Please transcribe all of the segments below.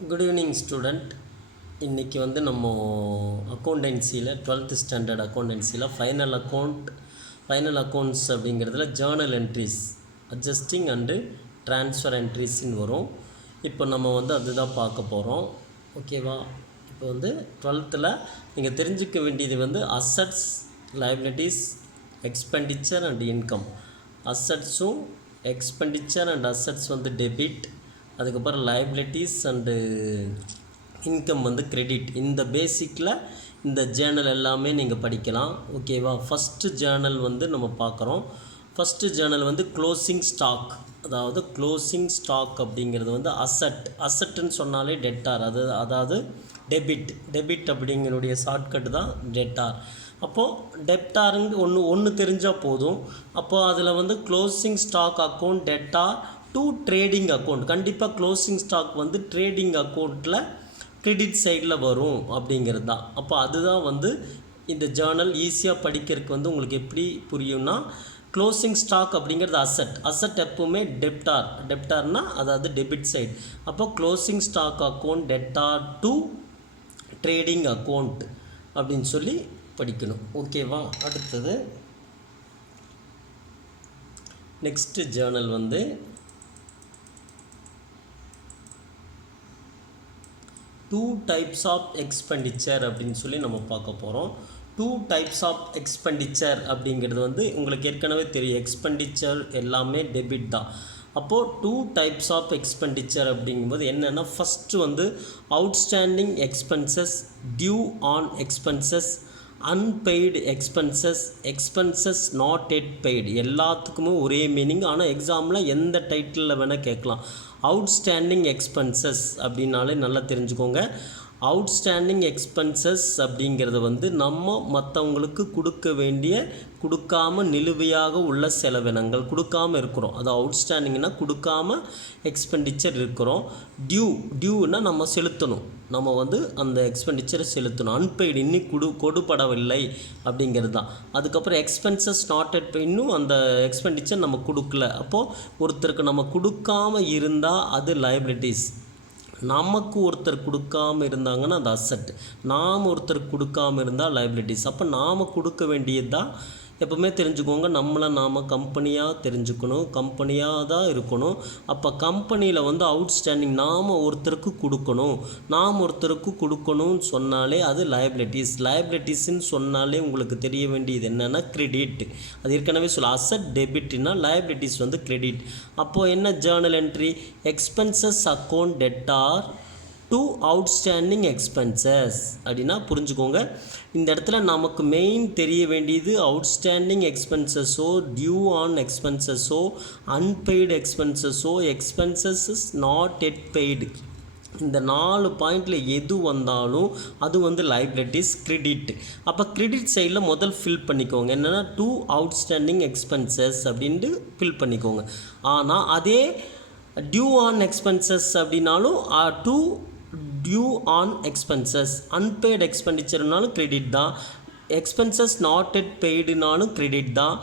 Good evening student. இன்றைக்கி வந்து நம்ம அக்கௌண்டன்சியில் 12th ஸ்டாண்டர்ட் அக்கௌண்டன்சியில் ஃபைனல் அக்கௌண்ட்ஸ் அப்படிங்கிறதுல journal entries adjusting and transfer என்ட்ரிஸ்ன்னு வரும். இப்போ நம்ம வந்து அதுதான் பார்க்க போகிறோம். ஓகேவா? இப்போ வந்து 12th நீங்கள் தெரிஞ்சுக்க வேண்டியது வந்து assets, liabilities, expenditure and income. அசட்ஸும் எக்ஸ்பெண்டிச்சர் அண்ட் அசட்ஸ் வந்து டெபிட், அதுக்கப்புறம் லைபிலிட்டிஸ் அண்டு இன்கம் வந்து கிரெடிட். இந்த பேசிக்கில் இந்த ஜேர்னல் எல்லாமே நீங்கள் படிக்கலாம். ஓகேவா? ஃபஸ்ட்டு ஜேர்னல் வந்து நம்ம பார்க்குறோம். ஃபஸ்ட்டு ஜேர்னல் வந்து க்ளோசிங் ஸ்டாக். அதாவது க்ளோசிங் ஸ்டாக் அப்படிங்கிறது வந்து அசட்டுன்னு சொன்னாலே டெட்டார், அதாவது டெபிட் அப்படிங்கிறனுடைய ஷார்ட்கட் தான் டெட்டார். அப்போது டெப்டாருங்க ஒன்று தெரிஞ்சால் போதும். அப்போது அதில் வந்து closing stock account debtor to trading account. கண்டிப்பாக க்ளோசிங் ஸ்டாக் வந்து ட்ரேடிங் அக்கௌண்ட்டில் கிரெடிட் சைடில் வரும் அப்படிங்கிறது தான். அப்போ அதுதான் வந்து இந்த ஜேர்னல் ஈஸியாக படிக்கிறதுக்கு வந்து உங்களுக்கு எப்படி புரியும்னா, க்ளோசிங் ஸ்டாக் அப்படிங்கிறது அசட் எப்பவுமே டெப்டார்னால் அதாவது டெபிட் சைடு. அப்போ closing stock account debtor to trading account அப்படின்னு சொல்லி படிக்கணும். ஓகேவா? அடுத்தது நெக்ஸ்ட்டு ஜேர்னல் வந்து டூ டைப்ஸ் ஆஃப் எக்ஸ்பெண்டிச்சர் அப்படின்னு சொல்லி நம்ம பார்க்க போகிறோம். டூ டைப்ஸ் ஆஃப் எக்ஸ்பெண்டிச்சர் அப்படிங்கிறது வந்து உங்களுக்கு ஏற்கனவே தெரியும். எக்ஸ்பெண்டிச்சர் எல்லாமே டெபிட் தான். அப்போது டூ டைப்ஸ் ஆஃப் எக்ஸ்பெண்டிச்சர் அப்படிங்கும்போது என்னென்னா, ஃபஸ்ட்டு வந்து outstanding expenses, due on expenses, unpaid expenses not yet paid. எல்லாத்துக்குமே ஒரே மீனிங். ஆனால் எக்ஸாமில் எந்த டைட்டிலில் வேணால் கேட்கலாம். அவுட்ஸ்டாண்டிங் எக்ஸ்பென்சஸ் அப்படின்னாலே நல்லா தெரிஞ்சுக்கோங்க. அவுட்ஸ்டாண்டிங் எக்ஸ்பென்சஸ் அப்படிங்கிறது வந்து நம்ம மற்றவங்களுக்கு கொடுக்காம நிலுவையாக உள்ள செலவினங்கள் கொடுக்காமல் இருக்கிறோம். அது அவுட்ஸ்டாண்டிங்னா கொடுக்காம எக்ஸ்பெண்டிச்சர் இருக்கிறோம். டியூனா நம்ம செலுத்தணும், நம்ம வந்து அந்த எக்ஸ்பெண்டிச்சரை செலுத்தணும். அன்பெய்டு இன்னும் கொடுப்படவில்லை அப்படிங்கிறது தான். அதுக்கப்புறம் எக்ஸ்பென்சஸ் நாட் எட் பெய்டு, இன்னும் அந்த எக்ஸ்பெண்டிச்சர் நம்ம கொடுக்கல. அப்போது ஒருத்தருக்கு நம்ம கொடுக்காம இருந்தால் அது லைபிலிட்டிஸ். நமக்கு ஒருத்தர் கொடுக்காமல் இருந்தாங்கன்னா அது அசட். நாம் ஒருத்தருக்கு கொடுக்காமல் இருந்தால் லைபிலிட்டிஸ். அப்போ நாம் கொடுக்க வேண்டியது தான் எப்போவுமே தெரிஞ்சுக்கோங்க. நம்மளை நாம் கம்பெனியாக தெரிஞ்சுக்கணும், கம்பெனியாக தான் இருக்கணும். அப்போ கம்பெனியில் வந்து அவுட்ஸ்டாண்டிங் நாம் ஒருத்தருக்கு கொடுக்கணும்னு சொன்னாலே அது லைபிலிட்டிஸ்ன்னு சொன்னாலே உங்களுக்கு தெரிய வேண்டியது என்னென்னா கிரெடிட். அது ஏற்கனவே அசட் டெபிட்னா லைபிலிட்டிஸ் வந்து கிரெடிட். அப்போது என்ன journal entry? Expenses account debtor to outstanding expenses அப்படின்னா புரிஞ்சுக்கோங்க. இந்த இடத்துல நமக்கு மெயின் தெரிய வேண்டியது அவுட்ஸ்டாண்டிங் எக்ஸ்பென்சஸோ, டியூ ஆன் எக்ஸ்பென்சஸோ, அன்பெய்டு எக்ஸ்பென்சஸோ, எக்ஸ்பென்சஸ் நாட் எட் பெய்டு. இந்த 4 பாயிண்டில் எது வந்தாலும் அது வந்து லைபிலிட்டிஸ், கிரெடிட். அப்போ கிரெடிட் சைடில் முதல் ஃபில் பண்ணிக்கோங்க. என்னென்னா டூ அவுட்ஸ்டாண்டிங் எக்ஸ்பென்சஸ் அப்படின்ட்டு ஃபில் பண்ணிக்கோங்க. ஆனால் அதே டியூ ஆன் எக்ஸ்பென்சஸ் அப்படின்னாலும் to due on expenses, unpaid எக்ஸ்பெண்டிச்சர்னாலும் கிரெடிட் தான், எக்ஸ்பென்சஸ் நாட் எட் பெய்டுனாலும் கிரெடிட் தான்.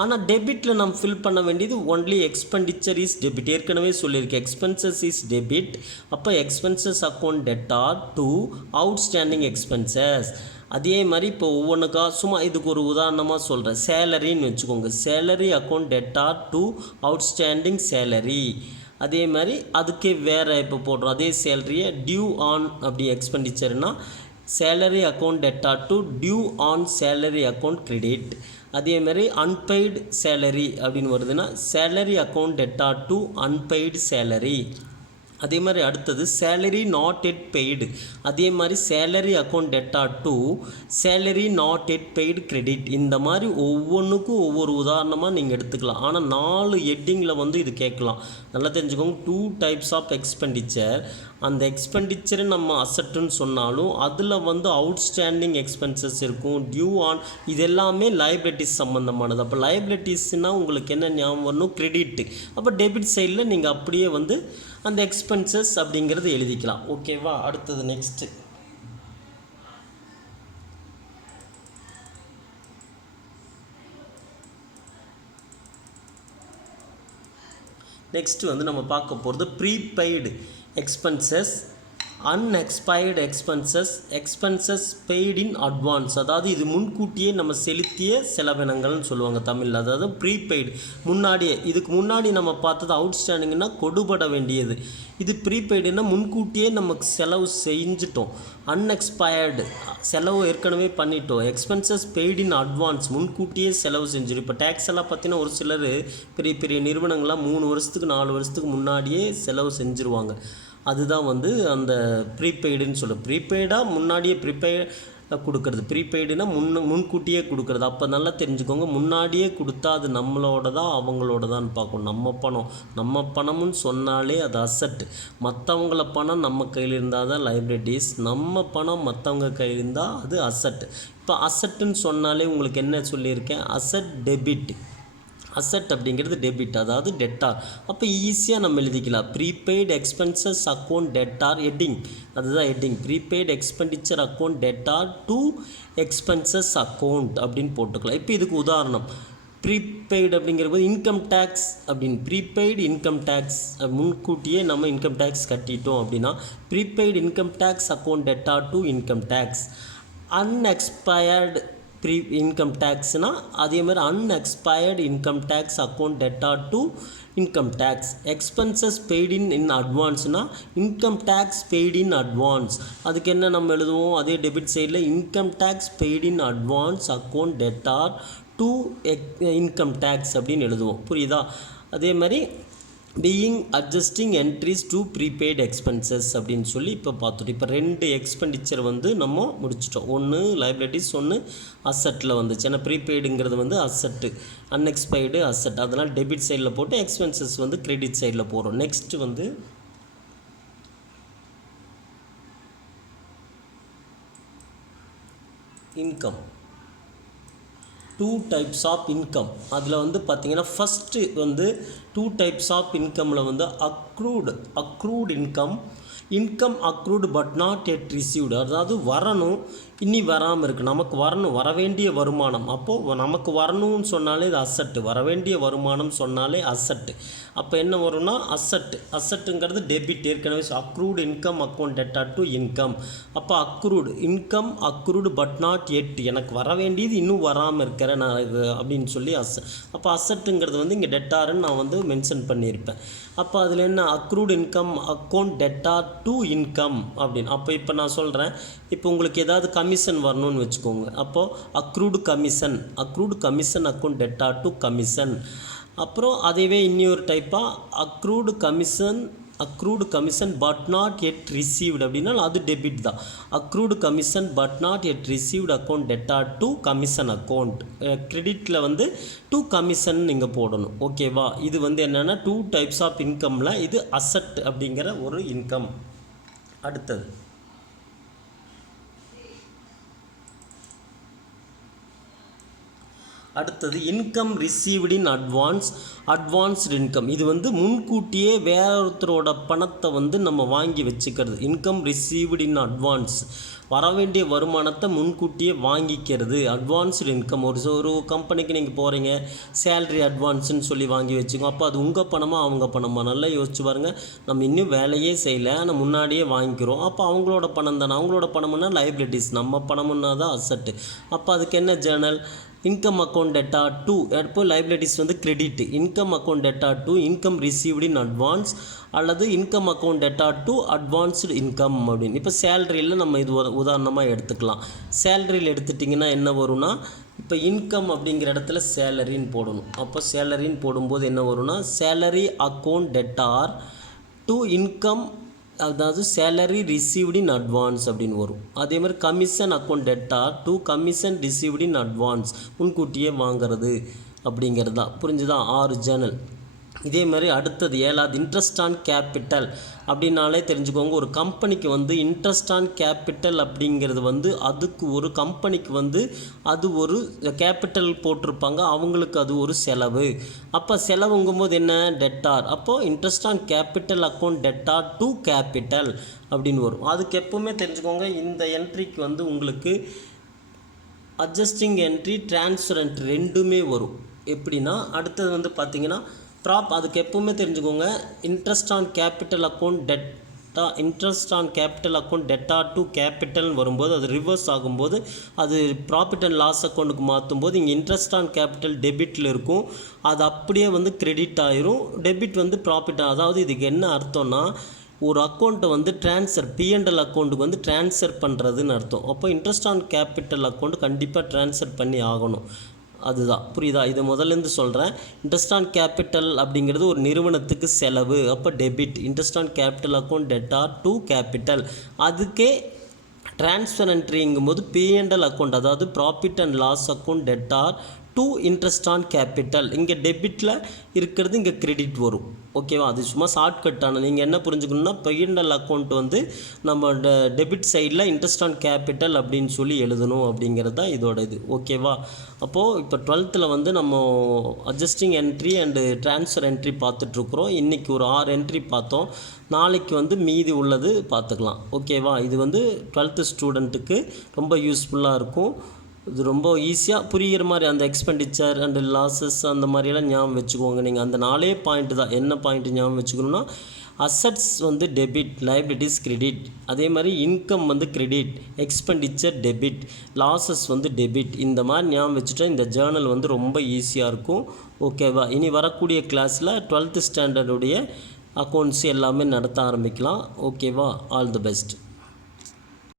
ஆனால் டெபிட்டில் நம்ம ஃபில் பண்ண வேண்டியது ஒன்லி எக்ஸ்பெண்டிச்சர் இஸ் டெபிட். ஏற்கனவே சொல்லியிருக்கேன், எக்ஸ்பென்சஸ் இஸ் டெபிட். அப்போ expenses account debtor to outstanding expenses. அதே மாதிரி இப்போ ஒவ்வொன்றுக்கா சும்மா இதுக்கு ஒரு உதாரணமாக சொல்கிறேன். சேலரின்னு வச்சுக்கோங்க. Salary account debtor to outstanding salary. அதே மாதிரி அதுக்கே வேறு இப்போ போடுறோம். அதே சேலரியை டியூ ஆன் அப்படி எக்ஸ்பெண்டிச்சர்னால் salary account debtor to due on salary account credit. அதே மாதிரி அன்பெய்டு சேலரி அப்படின்னு வருதுன்னா salary account debtor to unpaid salary. அதே மாதிரி அடுத்தது சேலரி நாட் எட் பெய்டு. அதே மாதிரி salary account debtor to salary not yet paid credit. இந்த மாதிரி ஒவ்வொன்றுக்கும் ஒவ்வொரு உதாரணமாக நீங்கள் எடுத்துக்கலாம். ஆனால் 4 ஹெட்டிங்கில் வந்து இது கேட்கலாம். நல்லா தெரிஞ்சுக்கோங்க. 2 டைப்ஸ் ஆஃப் எக்ஸ்பெண்டிச்சர். அந்த எக்ஸ்பெண்டிச்சரை நம்ம அசட்டுன்னு சொன்னாலும் அதில் வந்து அவுட்ஸ்டாண்டிங் எக்ஸ்பென்சஸ் இருக்கும், டியூ ஆன், இது எல்லாமே லைபிலிட்டிஸ் சம்மந்தமானது. அப்போ லைபிலிட்டிஸ்னால் உங்களுக்கு என்ன ஞாபகம் வரணும்? கிரெடிட். அப்போ டெபிட் சைடில் நீங்கள் அப்படியே வந்து அந்த எக்ஸ்பென்சஸ் அப்படிங்கிறது எழுதிக்கலாம். ஓகேவா? அடுத்தது நெக்ஸ்ட்டு வந்து நம்ம பார்க்க போகிறது prepaid expenses unexpired expenses paid in advance, அதாவது இது முன்கூட்டியே நம்ம செலுத்திய செலவினங்கள்னு சொல்லுவாங்க தமிழில். அதாவது ப்ரீபெய்டு, முன்னாடியே. இதுக்கு முன்னாடி நம்ம பார்த்தது அவுட்ஸ்டாண்டிங்னா கொடுபட வேண்டியது. இது ப்ரீபெய்டுன்னா முன்கூட்டியே நமக்கு செலவு செஞ்சிட்டோம். அன்எக்ஸ்பயர்டு செலவு ஏற்கனவே பண்ணிட்டோம். எக்ஸ்பென்சஸ் பெய்டு இன் அட்வான்ஸ் முன்கூட்டியே செலவு செஞ்சிடும். இப்போ டேக்ஸ் எல்லாம் பார்த்தீங்கன்னா ஒரு சிலர் பெரிய பெரிய நிறுவனங்கள்லாம் 3 வருஷத்துக்கு 4 வருஷத்துக்கு முன்னாடியே செலவு செஞ்சுருவாங்க. அதுதான் வந்து அந்த ப்ரீபெய்டுன்னு சொல்லுவோம். ப்ரீபெய்டாக முன்னாடியே கொடுக்கறது, ப்ரீபெய்டுனா முன்கூட்டியே கொடுக்குறது. அப்போ நல்லா தெரிஞ்சுக்கோங்க, முன்னாடியே கொடுத்தா அது நம்மளோட தான் அவங்களோட தான் பார்க்கணும். நம்ம பணம்னு சொன்னாலே அது அசட். மற்றவங்கள பணம் நம்ம கையில் இருந்தால் தான் லைபிலிட்டிஸ், நம்ம பணம் மற்றவங்க கையில் இருந்தால் அது அசட். இப்போ அசட்டுன்னு சொன்னாலே உங்களுக்கு என்ன சொல்லியிருக்கேன், அசட் டெபிட். அசட் அப்படிங்கிறது டெபிட், அதாவது டெட்டார். அப்போ ஈஸியாக நம்ம எழுதிக்கலாம். Prepaid expenses account debtor heading, அதுதான் heading. Prepaid expenditure account debtor to expenses account அப்படின்னு போட்டுக்கலாம். இப்போ இதுக்கு உதாரணம், ப்ரீபெய்டு அப்படிங்கிறது இன்கம் டேக்ஸ் அப்படின்னு. ப்ரீபெய்டு இன்கம் டேக்ஸ் முன்கூட்டியே நம்ம இன்கம் டேக்ஸ் கட்டிட்டோம் அப்படின்னா prepaid income tax account debtor to income tax. Unexpired income டேக்ஸ்னால் அதே மாதிரி unexpired income tax account debtor to income tax. Expenses paid in அட்வான்ஸ்னால் income tax paid in advance. அதுக்கு என்ன நம்ம எழுதுவோம், அதே டெபிட் சைடில் income tax paid in advance account debtor to income tax அப்படின்னு எழுதுவோம். புரியுதா? அதே மாதிரி being adjusting entries to prepaid expenses அப்படின்னு சொல்லி இப்போ பார்த்துட்டோம். இப்போ 2 எக்ஸ்பெண்டிச்சர் வந்து நம்ம முடிச்சிட்டோம். ஒன்று லைபிலிட்டிஸ், ஒன்று அசட்டில் வந்துச்சு. ஏன்னா ப்ரீபெய்டுங்கிறது வந்து அசட்டு, அன்எக்ஸ்பைர்டு அசட். அதனால் டெபிட் சைடில் போட்டு எக்ஸ்பென்சஸ் வந்து கிரெடிட் சைடில் போகிறோம். நெக்ஸ்ட்டு வந்து இன்கம். 2 types of income. அதில் வந்து பார்த்திங்கன்னா ஃபஸ்ட்டு வந்து 2 types ஆஃப் இன்கமில் வந்து accrued income accrued but not yet received, அதாவது வரணும் இன்னி வராமல் இருக்குது, நமக்கு வரணும், வர வேண்டிய வருமானம். அப்போது நமக்கு வரணும்னு சொன்னாலே இது அசட்டு, வர வேண்டிய வருமானம் சொன்னாலே அசட்டு. அப்போ என்ன வரும்னா அசட்டுங்கிறது டெபிட். ஏற்கனவே accrued income account debtor to income. அப்போ accrued income accrued but not yet, எனக்கு வர வேண்டியது இன்னும் வராமல் இருக்கிறேன் நான் அப்படின்னு சொல்லி அப்போ அசட்டுங்கிறது வந்து இங்கே டெட்டாருன்னு நான் வந்து மென்ஷன் பண்ணியிருப்பேன். அப்போ அதில் என்ன, accrued income account debtor to income அப்படின்னு. அப்போ இப்போ நான் சொல்கிறேன், இப்போ உங்களுக்கு ஏதாவது கமிஷன் வரணும்னு வச்சுக்கோங்க. அப்போது accrued commission account debtor to commission. அப்புறம் அதுவே இன்னொரு டைப்பாக accrued commission but not yet received அப்படின்னா அது டெபிட் தான். Accrued commission but not yet received account debtor to commission account. கிரெடிட்டில் வந்து டு கமிஷன் நீங்கள் போடணும். ஓகேவா? இது வந்து என்னென்னா 2 types ஆஃப் இன்கமில் இது அசட் அப்படிங்கிற ஒரு இன்கம். அடுத்தது இன்கம் ரிசீவ்டு இன் அட்வான்ஸ்டு இன்கம். இது வந்து முன்கூட்டியே வேற ஒருத்தரோட பணத்தை வந்து நம்ம வாங்கி வச்சுக்கிறது. இன்கம் ரிசீவ்டு இன் அட்வான்ஸ், வர வேண்டிய வருமானத்தை முன்கூட்டியே வாங்கிக்கிறது. Advanced income. ஒரு கம்பெனிக்கு நீங்கள் போகிறீங்க, சேல்ரி அட்வான்ஸ்ன்னு சொல்லி வாங்கி வச்சுக்கோங்க. அப்போ அது உங்கள் பணமா அவங்க பணமா நல்லா யோசிச்சு பாருங்கள். நம்ம இன்னும் வேலையே செய்யலை, ஆனால் முன்னாடியே வாங்கிக்கிறோம். அப்போ அவங்களோட பணம் தானே. அவங்களோட பணம்னா லைபிலிட்டிஸ், நம்ம பணம்னா தான் அசட்டு. அப்போ அதுக்கு என்ன journal, income account debtor to, எப்போ லைபிலிட்டிஸ் வந்து credit, income account debtor to income received in advance அல்லது income account debtor to advanced income அப்படின்னு. இப்போ சேலரியில் நம்ம இது உதாரணமாக எடுத்துக்கலாம். சேலரியில் எடுத்துட்டிங்கன்னா என்ன வரும்னா, இப்போ இன்கம் அப்படிங்கிற இடத்துல சேலரின்னு போடணும். அப்போ சேலரின்னு போடும்போது என்ன வரும்னா, salary account debtor to income, அதாவது சேலரி ரிசீவ்டு இன் அட்வான்ஸ் அப்படின்னு வரும். அதே மாதிரி commission account debtor to commission received in advance, முன்கூட்டியே வாங்கிறது அப்படிங்கிறது தான். புரிஞ்சுதா? 6 ஜேர்னல். இதே மாதிரி அடுத்தது 7வது இன்ட்ரெஸ்ட் ஆன் கேபிட்டல் அப்படின்னாலே தெரிஞ்சுக்கோங்க. ஒரு கம்பெனிக்கு வந்து இன்ட்ரெஸ்ட் ஆன் கேபிட்டல் அப்படிங்கிறது வந்து அதுக்கு ஒரு கம்பெனிக்கு வந்து அது ஒரு கேபிட்டல் போட்டிருப்பாங்க, அவங்களுக்கு அது ஒரு செலவு. அப்போ செலவுங்கும்போது என்ன, டெட்டார். அப்போது interest on capital account debtor to capital அப்படின்னு வரும். அதுக்கு எப்போவுமே தெரிஞ்சுக்கோங்க, இந்த என்ட்ரிக்கு வந்து உங்களுக்கு அட்ஜஸ்டிங் என்ட்ரி, ட்ரான்ஸ்ஃபர் என்ட்ரி ரெண்டுமே வரும். எப்படின்னா அடுத்தது வந்து பார்த்திங்கன்னா அதுக்கு எப்போவுமே தெரிஞ்சுக்கோங்க, interest on capital account interest on capital account debtor to கேபிட்டல்னு வரும்போது அது ரிவர்ஸ் ஆகும்போது அது ப்ராஃபிட் அண்ட் லாஸ் அக்கௌண்ட்டுக்கு மாற்றும் போது இங்கே இன்ட்ரெஸ்ட் ஆன் கேபிட்டல் டெபிட்டில் இருக்கும், அது அப்படியே வந்து கிரெடிட் ஆயிரும். டெபிட் வந்து ப்ராஃபிட். அதாவது இதுக்கு என்ன அர்த்தம்னா ஒரு அக்கௌண்ட்டை வந்து ட்ரான்ஸ்ஃபர் P&L அக்கௌண்ட்டுக்கு வந்து ட்ரான்ஸ்ஃபர் பண்ணுறதுன்னு அர்த்தம். அப்போ இன்ட்ரெஸ்ட் ஆன் கேபிட்டல் அக்கௌண்ட் கண்டிப்பாக ட்ரான்ஸ்ஃபர் பண்ணி ஆகணும். அதுதான் புரியுதா? இதை முதலேருந்து சொல்கிறேன். இன்ட்ரெஸ்ட் ஆன் கேபிட்டல் அப்படிங்கிறது ஒரு நிறுவனத்துக்கு செலவு. அப்போ debit. Interest on capital account debtor to capital. அதுக்கே ட்ரான்ஸ்ஃபர் என்ட்ரிங்கும்போது P&L அக்கௌண்ட், அதாவது profit and loss account debtor to interest on capital. இங்கே டெபிட்டில் இருக்கிறது இங்கே கிரெடிட் வரும். ஓகேவா? அது சும்மா ஷார்ட்கட்டான. நீங்கள் என்ன புரிஞ்சுக்கணுன்னா P&L அக்கௌண்ட் வந்து நம்ம டெபிட் சைடில் இன்ட்ரெஸ்ட் ஆன் கேபிட்டல் அப்படின்னு சொல்லி எழுதணும் அப்படிங்கிறது தான் இதோட இது. ஓகேவா? அப்போது இப்போ 12th வந்து நம்ம adjusting entry and transfer entry பார்த்துட்ருக்குறோம். இன்றைக்கி ஒரு 6 என்ட்ரி பார்த்தோம். நாளைக்கு வந்து மீதி உள்ளது பார்த்துக்கலாம். ஓகேவா? இது வந்து 12th ஸ்டூடெண்ட்டுக்கு ரொம்ப யூஸ்ஃபுல்லாக இருக்கும். இது ரொம்ப ஈஸியாக புரிகிற மாதிரி அந்த எக்ஸ்பெண்டிச்சர் அண்டு லாஸஸ் அந்த மாதிரியெல்லாம் ஞாபகம் வச்சுக்கோங்க. நீங்கள் அந்த 4 பாயிண்ட்டு தான். என்ன பாயிண்ட்டு ஞாபகம் வச்சுக்கணுன்னா அசட்ஸ் வந்து டெபிட், லைபிலிட்டிஸ் கிரெடிட், அதே மாதிரி இன்கம் வந்து கிரெடிட், எக்ஸ்பெண்டிச்சர் டெபிட், லாஸஸ் வந்து டெபிட். இந்த மாதிரி ஞாபகம் வச்சுட்டா இந்த ஜேர்னல் வந்து ரொம்ப ஈஸியாக இருக்கும். ஓகேவா? இனி வரக்கூடிய கிளாஸில் 12th ஸ்டாண்டர்டுடைய அக்கௌண்ட்ஸ் எல்லாமே நடத்த ஆரம்பிக்கலாம். ஓகேவா? All the best.